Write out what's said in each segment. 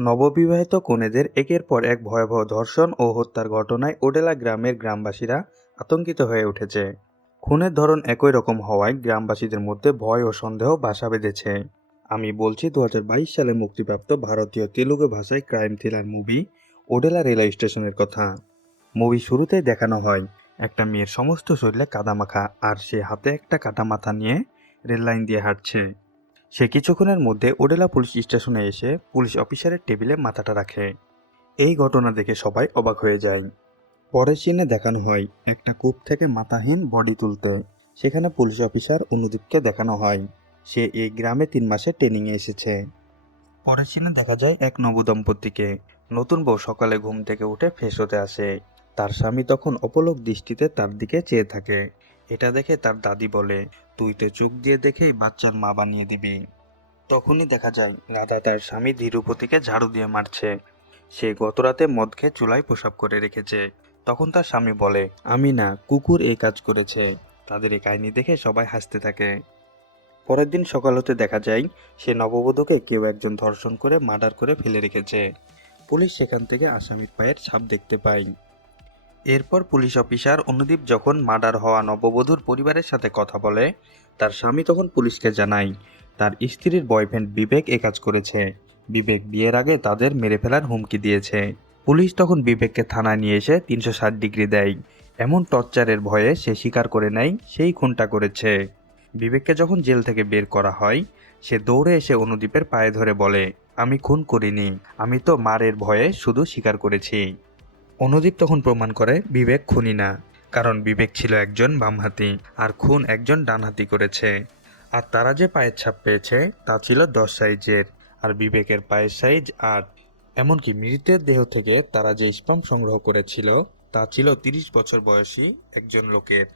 নববিবাহিত কনেদের একের পর এক ভয়াবহ ধর্ষণ ও হত্যার ঘটনায় ওডেলা গ্রামের গ্রামবাসীরা আতঙ্কিত হয়ে উঠেছে। খুনের ধরন একই রকম হওয়ায় গ্রামবাসীদের মধ্যে ভয় ও সন্দেহ বাসা বেঁধেছে। আমি বলছি 2022 সালে মুক্তিপ্রাপ্ত ভারতীয় তেলুগু ভাষায় ক্রাইম থ্রিলার মুভি ওডেলা রেলওয়ে স্টেশনের কথা। মুভি শুরুতেই দেখানো হয় একটা মেয়ের সমস্ত শরীরে কাদামাখা, আর সে হাতে একটা কাটা মাথা নিয়ে রেল লাইন দিয়ে হাঁটছে। সে কিছুক্ষণের মধ্যে ওডেলা পুলিশ স্টেশনে এসে পুলিশ অফিসারের টেবিলে মাথাটা রাখে। এই ঘটনা দেখে সবাই অবাক হয়ে যায়। পরের সিনে দেখানো হয় একটা কূপ থেকে মাথাহীন বডি তুলতে। সেখানে পুলিশ অফিসার অনুদীপকে দেখানো হয় সে এই গ্রামে 3 মাসে ট্রেনিংয়ে এসেছে। পরের সিনে দেখা যায় এক নবদম্পতিকে। নতুন বউ সকালে ঘুম থেকে উঠে ফ্রেশ হতে আসে। তার স্বামী তখন অপলক দৃষ্টিতে তার দিকে চেয়ে থাকে। এটা দেখে তার দাদি বলে, তুই তো চোখ দিয়ে দেখেই বাচ্চার মা বানিয়ে দিবি। তখনই দেখা যায় রাধা তার স্বামী ধীরুপতিকে ঝাড়ু দিয়ে মারছে। সে গতরাতে মদ খেয়ে চুলায় প্রসাব করে রেখেছে। তখন তার স্বামী বলে, আমি না, কুকুর এই কাজ করেছে। তাদের এই কাহিনী দেখে সবাই হাসতে থাকে। পরের দিন সকাল হতে দেখা যায় সে নববধূকে কেউ একজন ধর্ষণ করে মার্ডার করে ফেলে রেখেছে। পুলিশ সেখান থেকে আসামির পায়ের ছাপ দেখতে পায়। এরপর পুলিশ অফিসার অনুদীপ যখন মার্ডার হওয়া নববধূর পরিবারের সাথে কথা বলে, তার স্বামী তখন পুলিশকে জানায় তার স্ত্রীর বয়ফ্রেন্ড বিবেক এ কাজ করেছে। বিবেক বিয়ের আগে তাদের মেরে ফেলার হুমকি দিয়েছে। পুলিশ তখন বিবেককে থানায় নিয়ে এসে 360 ডিগ্রি দেয়। এমন টর্চারের ভয়ে সে স্বীকার করে নেয় সেই খুনটা করেছে। বিবেককে যখন জেল থেকে বের করা হয়, সে দৌড়ে এসে অনুদীপের পায়ে ধরে বলে, আমি খুন করিনি, আমি তো মারের ভয়ে শুধু স্বীকার করেছি। অনুদীপ তখন প্রমাণ করে বিবেক খুনি না, কারণ বিবেক ছিল একজন বামহাতি আর খুন একজন ডানহাতি করেছে। আর তারা যে পায়ের ছাপ পেয়েছে তা ছিল 10 সাইজের, আর বিবেকের পায়ের সাইজ 8। এমনকি মৃতের দেহ থেকে তারা যে স্পাম সংগ্রহ করেছিল তা ছিল 30 বছর বয়সী একজন লোকের,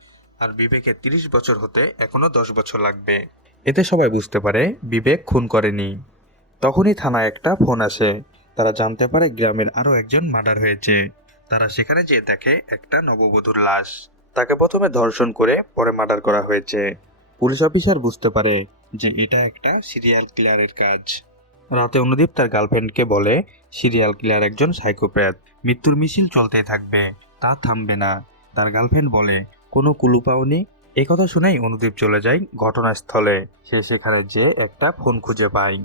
আর বিবেকের 30 বছর হতে এখনো 10 বছর লাগবে। এতে সবাই বুঝতে পারে বিবেক খুন করেনি। তখনই থানায় একটা ফোন আসে। তারা জানতে পারে গ্রামের আরো একজন মার্ডার হয়েছে। তারা সেখানে যেয়ে দেখে একটা নববধূর লাশ। তাকে প্রথমে ধর্ষণ করে পরে মার্ডার করা হয়েছে। পুলিশ অফিসার বুঝতে পারে যে এটা একটা সিরিয়াল কিলারের কাজ। রাতে অনুদীপ তার গার্লফ্রেন্ডকে বলে, সিরিয়াল কিলার একজন সাইকোপ্যাথ, মৃত্যুর মিছিল চলতেই থাকবে, তা থামবে না। তার গার্লফ্রেন্ড বলে, কোনো কুলু পাওনি? এই কথা শুনেই অনুদীপ চলে যায় ঘটনাস্থলে। সে সেখানে যেয়ে একটা ফোন খুঁজে পায়।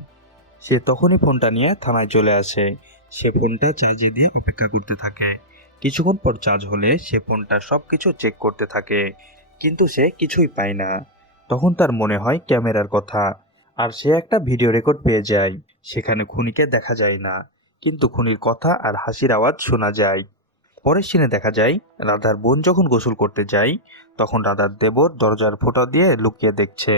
সে তখনই ফোনটা নিয়ে থানায় চলে আসে। সে ফোনটা চার্জে দিয়ে অপেক্ষা করতে থাকে। কিছুক্ষণ পর চার্জ হলে সে ফোনটা সবকিছু চেক করতে থাকে, কিন্তু সে কিছুই পায় না। তখন তার মনে হয় ক্যামেরার কথা, আর সে একটা ভিডিও রেকর্ড পেয়ে যায়। সেখানে খুনিকে দেখা যায় না, কিন্তু খুনির কথা আর হাসির আওয়াজ শোনা যায়। পরের সিনে দেখা যায় রাধার বোন যখন গোসল করতে যায়, তখন রাধার দেবর দরজার ফুটো দিয়ে লুকিয়ে দেখছে।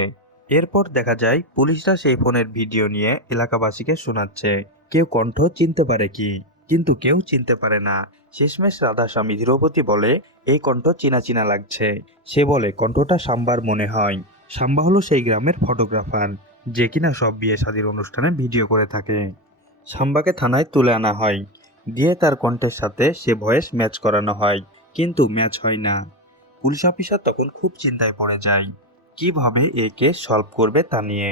এরপর দেখা যায় পুলিশরা সেই ফোনের ভিডিও নিয়ে এলাকাবাসীকে শোনাচ্ছে। কেউ কণ্ঠ চিনতে পারে কি, কিন্তু কেউ চিনতে পারে না। শেষমেশ রাধা স্বামী ধীরপতি বলে, এই কণ্ঠ চিনা চিনা লাগছে। সে বলে কণ্ঠটা সাম্বার মনে হয়। সাম্বা হলো সেই গ্রামের ফটোগ্রাফার, যে কিনা সব বিয়ে শাদীর অনুষ্ঠানে ভিডিও করে থাকে। সাম্বাকে থানায় তুলে আনা হয়, দিয়ে তার কণ্ঠের সাথে সে ভয়েস ম্যাচ করানো হয়, কিন্তু ম্যাচ হয় না। পুলিশ অফিসার তখন খুব চিন্তায় পড়ে যায়, কিভাবে এ কেস সলভ করবে তা নিয়ে।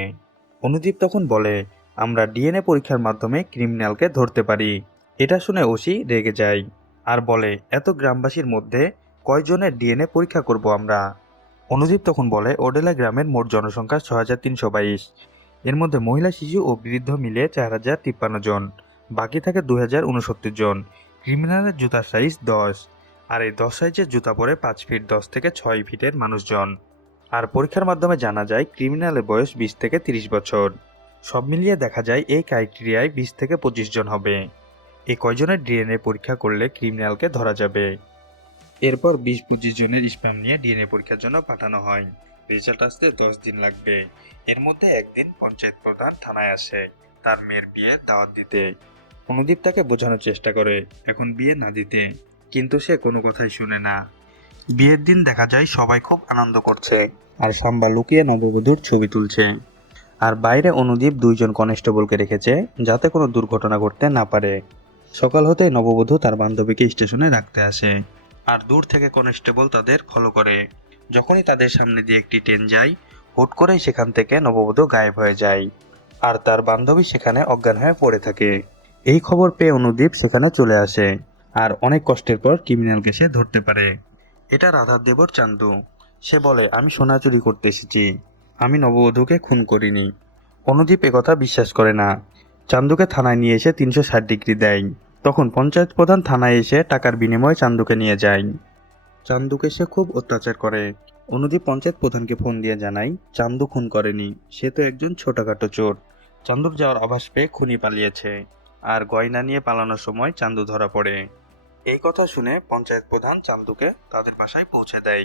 অনুদীপ তখন বলে, আমরা ডিএনএ পরীক্ষার মাধ্যমে ক্রিমিনালকে ধরতে পারি। এটা শুনে ওসি রেগে যায় আর বলে, এত গ্রামবাসীর মধ্যে কয়জনের ডিএনএ পরীক্ষা করব আমরা? অনুদীপ তখন বলে, ওডেলা গ্রামের মোট জনসংখ্যা 6322। এর মধ্যে মহিলা, শিশু ও বৃদ্ধ মিলিয়ে 4053 জন। বাকি থাকে 2069 জন। ক্রিমিনালের জুতার সাইজ 10, আর এই 10 সাইজের জুতা পরে 5 ফিট 10 থেকে 6 ফিটের মানুষজন। আর পরীক্ষার মাধ্যমে জানা যায় ক্রিমিনালের বয়স 20 থেকে 30 বছর। সব মিলিয়ে দেখা যায় এই ক্রাইটেরিয়ায় 20 থেকে 25 জন হবে। এই কয়জনের ডিএনএ পরীক্ষা করলে ক্রিমিনালকে ধরা যাবে। এরপর 20-25 জনের স্প্যাম নিয়ে ডিএনএ পরীক্ষার জন্য পাঠানো হয়। রেজাল্ট আসতে 10 দিন লাগবে। এর মধ্যে একদিন পঞ্চায়েত প্রধান থানায় আসে তার মেয়ের বিয়ে দাওয়াত দিতে। অনুদীপ তাকে বোঝানোর চেষ্টা করে এখন বিয়ে না দিতে, কিন্তু সে কোনো কথাই শুনে না। বিয়ের দিন দেখা যায় সবাই খুব আনন্দ করছে, আর সাম্বা লুকিয়ে নববধূর ছবি তুলছে। আর বাইরে অনুদীপ 2 জন কনস্টেবলকে রেখেছে যাতে কোনো দুর্ঘটনা ঘটতে না পারে। সকাল হতেই নববধূ তার বান্ধবীকে স্টেশনে রাখতে আসে, আর দূর থেকে কনস্টেবল তাদের ফলো করে। যখনই তাদের সামনে দিয়ে একটি ট্রেন যায়, হুট করেই সেখান থেকে নববধূ গায়েব হয়ে যায়, আর তার বান্ধবী সেখানে অজ্ঞান হয়ে পড়ে থাকে। এই খবর পেয়ে অনুদীপ সেখানে চলে আসে আর অনেক কষ্টের পর ক্রিমিনালকে সে ধরতে পারে। এটা রাধার দেবর চান্দু। সে বলে, আমি সোনা চুরি করতে এসেছি, আমি নববধূকে খুন করিনি। অনুদীপ একথা বিশ্বাস করে না। চান্দুকে থানায় নিয়ে এসে 360 ডিগ্রি দেয়। তখন পঞ্চায়েত প্রধান থানায় এসে টাকার বিনিময়ে চান্দুকে নিয়ে যায়। চান্দুকে সে খুব অত্যাচার করে। অনুদীপ পঞ্চায়েত প্রধানকে ফোন দিয়ে জানায় চান্দু খুন করেনি, সে তো একজন ছোটখাটো চোর। চান্দুর যাওয়ার আভাস পেয়ে খুনি পালিয়েছে। আর গয়না নিয়ে পালানোর সময় চান্দু ধরা পড়ে। এই কথা শুনে পঞ্চায়েত প্রধান চান্দুকে তাদের বাসায় পৌঁছে দেয়।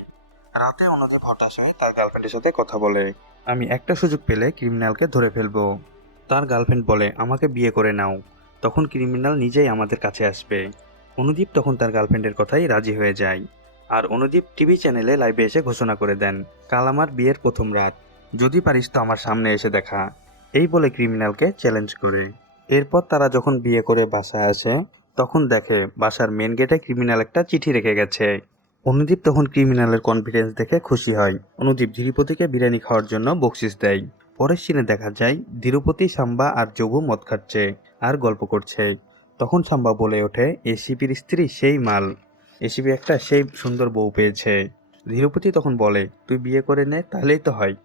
রাতে অনুদীপ হতাশ হয়ে তার গার্লফ্রেন্ডের সাথে কথা বলে, আমি একটা সুযোগ পেলে ক্রিমিনালকে ধরে ফেলবো। তার গার্লফ্রেন্ড বলে, আমাকে বিয়ে করে নাও, তখন ক্রিমিনাল নিজেই আমাদের কাছে আসবে। অনুদীপ তখন তার গার্লফ্রেন্ডের কথাই রাজি হয়ে যায়। আর অনুদীপ টিভি চ্যানেলে লাইভে এসে ঘোষণা করে দেন, কাল আমার বিয়ের প্রথম রাত, যদি পারিস তো আমার সামনে এসে দেখা। এই বলে ক্রিমিনালকে চ্যালেঞ্জ করে। এরপর তারা যখন বিয়ে করে বাসায় আসে, তখন দেখে বাসার মেন গেটে ক্রিমিনাল একটা চিঠি রেখে গেছে। অনুদীপ তখন ক্রিমিনালের কনফিডেন্স দেখে খুশি হয়। অনুদীপ ধীরুপতিকে বিরিয়ানি খাওয়ার জন্য বকশিস দেয়। পরের সিনে দেখা যায় ধীরুপতি, সাম্বা আর যোগু মদ খাচ্ছে আর গল্প করছে। তখন সাম্বা বলে ওঠে, এসিপির স্ত্রী সেই মাল, এসিপি একটা সেই সুন্দর বউ পেয়েছে। ধীরুপতি তখন বলে, তুই বিয়ে করে নে, তাহলেই তো হয়।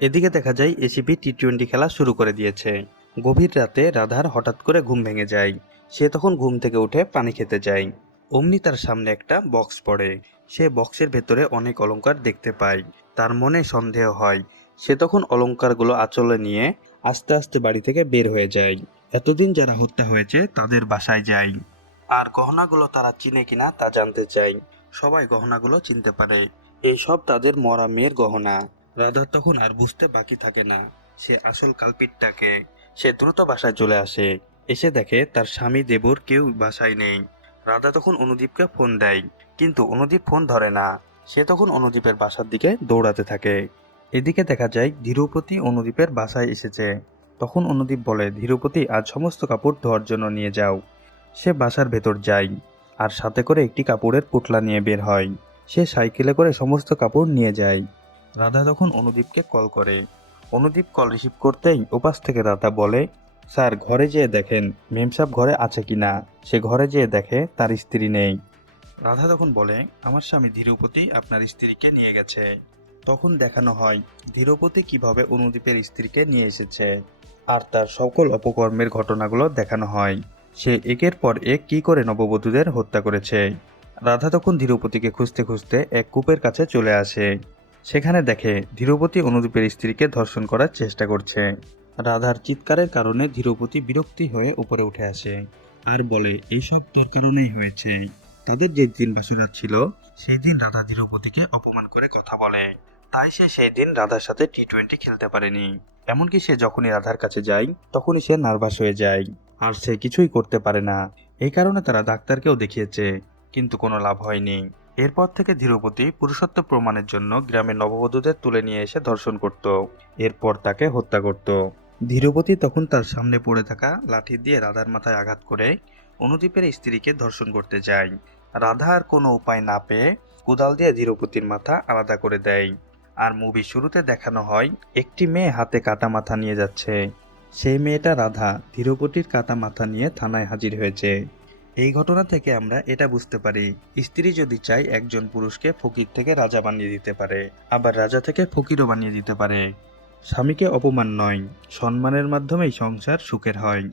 এদিকে দেখা যায় এসিপি টি-20 খেলা শুরু করে দিয়েছে। গভীর রাতে রাধার হঠাৎ করে ঘুম ভেঙে যায়। সে তখন ঘুম থেকে উঠে পানি খেতে যায়। অমনি তার সামনে একটা বক্স পড়ে। সে বক্সের ভেতরে অনেক অলংকার দেখতে পায়। তার মনে সন্দেহ হয়। সে তখন অলংকারগুলো আঁচলে নিয়ে আস্তে আস্তে বাড়ি থেকে বের হয়ে যায়। এতদিন যারা হত্যা হয়েছে তাদের বাসায় যায়। আর গহনাগুলো তারা চিনে কিনা তা জানতে চায়। সবাই গহনাগুলো চিনতে পারে, এই সব তাদের মরা মেয়ের গহনা। রাধার তখন আর বুঝতে বাকি থাকে না সে আসল কালপিটটাকে। সে দ্রুত বাসায় চলে আসে। এসে দেখে তার স্বামী দেবর কেউ বাসায় নেই। রাধা তখন অনুদীপকে ফোন দেয়, কিন্তু অনুদীপ ফোন ধরে না। সে তখন অনুদীপের বাসার দিকে দৌড়াতে থাকে। এদিকে দেখা যায় ধীরুপতি অনুদীপের বাসায় এসেছে। তখন অনুদীপ বলে, ধীরুপতি, আজ সমস্ত কাপড় ধোয়ার জন্য নিয়ে যাও। সে বাসার ভেতর যায় আর সাথে করে একটি কাপড়ের পুটলা নিয়ে বের হয়। সে সাইকেলে করে সমস্ত কাপড় নিয়ে যায়। রাধা তখন অনুদীপকে কল করে। অনুদীপ কল রিসিভ করতেই ওপাশ থেকে রাধা বলে, স্যার, ঘরে যেয়ে দেখেন মেম সাহেব ঘরে আছে কিনা। সে ঘরে যেয়ে দেখে তার স্ত্রী নেই। রাধা তখন বলে, আমার স্বামী ধীরুপতি আপনার স্ত্রীকে নিয়ে গেছে। তখন দেখানো হয় ধীরুপতি কিভাবে অনুদীপের স্ত্রীকে নিয়ে এসেছে আর তার সকল অপকর্মের ঘটনাগুলো দেখানো হয়। সে একের পর এক কি করে নববধূদের হত্যা করেছে। রাধা তখন ধীরুপতিকে খুঁজতে খুঁজতে এক কূপের কাছে চলে আসে। সেখানে দেখে ধীরুপতি অনুদীপের স্ত্রীকে ধর্ষণ করার চেষ্টা করছে। রাধার চিৎকারের কারণে ধীরুপতি বিরক্তি হয়ে উপরে উঠে আসে আর বলে, এইসব তোর কারণেই হয়েছে। তাদের যে দিন বাসরাত ছিল সেই দিন রাধা ধীরুপতিকে অপমান করে কথা বলে। তাই সে সেই দিন রাধার সাথে টি-20 খেলতে পারেনি। এমনকি সে যখনই রাধার কাছে যায় তখনই সে নার্ভাস হয়ে যায় আর সে কিছুই করতে পারে না। এই কারণে তারা ডাক্তারকেও দেখিয়েছে, কিন্তু কোনো লাভ হয়নি। এরপর থেকে ধীরুপতি পুরুষত্ব প্রমাণের জন্য গ্রামের নববধূদের তুলে নিয়ে এসে ধর্ষণ করত, এরপর তাকে হত্যা করত। ধীরুপতি তখন তার সামনে পড়ে থাকা লাঠি দিয়ে রাধার মাথায় আঘাত করে অনুদীপের স্ত্রীকে ধর্ষণ করতে যায়। রাধা আর কোনো উপায় না পেয়ে কোদাল দিয়ে ধীরুপতির মাথা আলাদা করে দেয়। আর মুভি শুরুতে দেখানো হয় একটি মেয়ে হাতে কাটা মাথা নিয়ে যাচ্ছে। সেই মেয়েটা রাধা ধীরুপতির কাটা মাথা নিয়ে থানায় হাজির হয়েছে। এই ঘটনা থেকে আমরা এটা বুঝতে পারি, স্ত্রী যদি চায় একজন পুরুষকে ফকির থেকে রাজা বানিয়ে দিতে পারে, আবার রাজা থেকে ফকিরও বানিয়ে দিতে পারে। স্বামীকে অপমান নয়, সম্মানের মাধ্যমেই সংসার সুখের হয়।